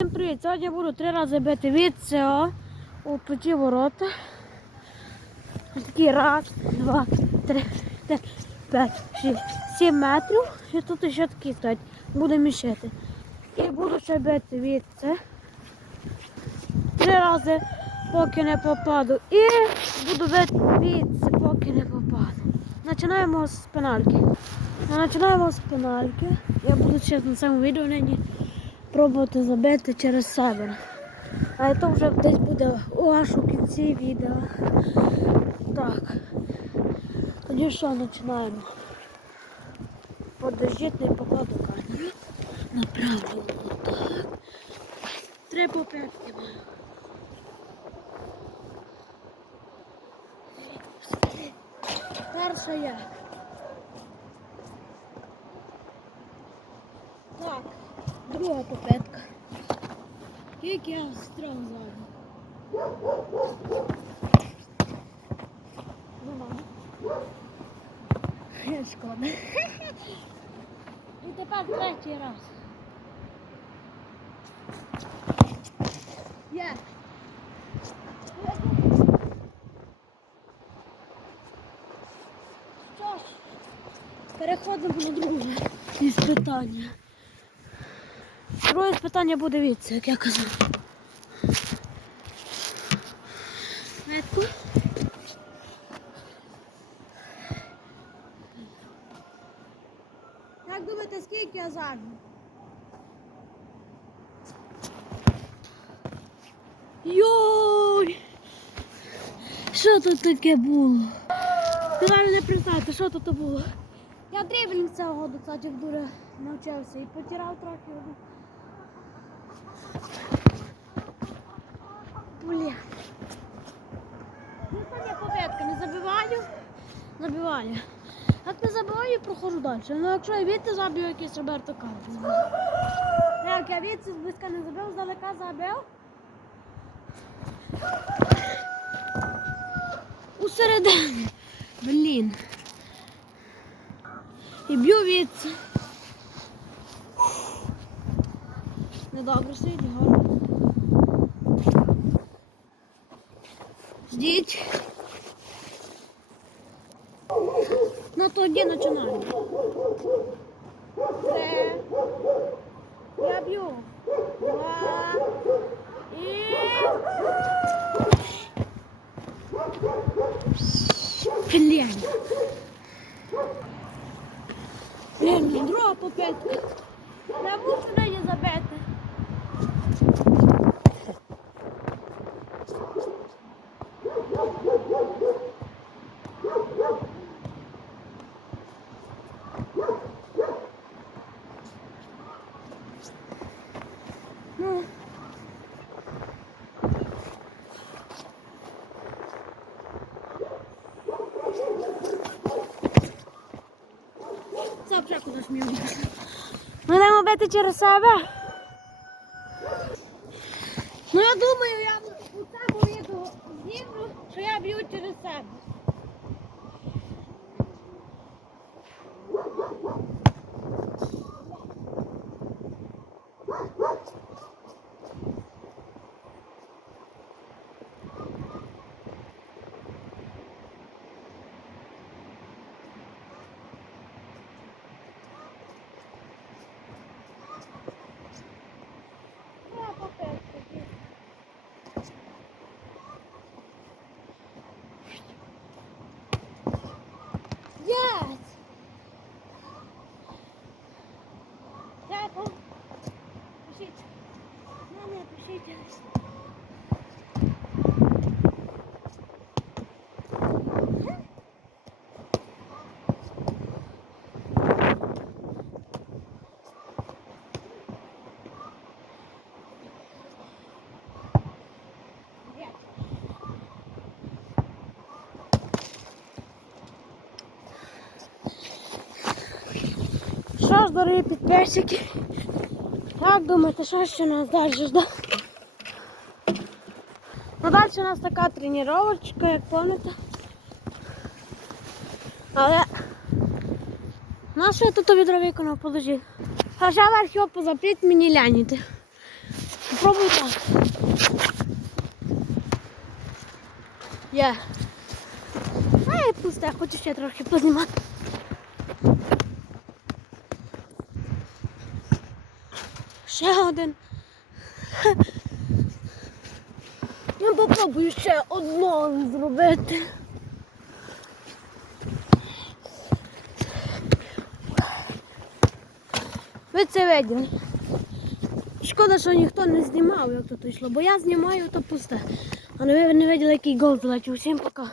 Всім привіт! Сьогодні я буду три рази бити від цього у путі ворота. Такий раз, два, три, чотири, п'ять, шість, сім метрів. І тут ще такі стоять. Буду мішати. І буду ще бити від це. Три рази, поки не попаду. І буду бити від це, поки не попаду. Починаємо з пенальки. Починаємо з пенальки. Я буду чесно на цьому відео нині пробувати забити через себе. А це вже десь буде аж у кінці відео. Так. Тоді що починаємо? Подождіть, не покладу камеру. Направлю так. Три попитки. Перша я. Так, друга попитка. Як я стрел ззаду. Нема. Я шкода. І тепер третій раз. Є. Що ж, переходимо на друге іспитання. Друге питання буде від як я казав. Метку. Як думаєте, скільки я зажму? Йой! Що тут таке було? Ти навіть не представте, що тут було. Я дрібling цього кстати, в дуре навчався і потирав трохи. Бля. Ну, це не победка, не забиваю. Забиваю. Як не забиваю, проходжу далі. Ну якщо я відти заб'ю якийсь Роберто Карлос. Як я відти близька не забив, здалека забив. Усередині. Блін. І б'ю відси. Недобре сидить, гарно. Ждіть. Ну тоді починаємо. Три. Я б'ю. Два. І. Блін. Блін, блін, друга попитка. Я мушу Ми будемо бити через себе. Ну я думаю, я у себе відео зніму, що я б'ю через себе. Ну, а попитка. Yes! Дякую. Пишіть. Ну, не пишіть. Yes. Що ж, дорогі підписчики? Як думаєте, що ще нас далі ждать? Ну, далі у нас така тренувачка, як пам'ятаєте. Але на що я тут відро виконав, положив? А ще верх його позапріть мені ляніти. Попробуй так. Є. Ай, пусте, хочу ще трохи познімати. Ще один. Я попробую ще одного зробити. Ви це виділи. Шкода, що ніхто не знімав, як тут йшло, бо я знімаю, то пусте. А ви не виділи, який гол влетів. Всім пока.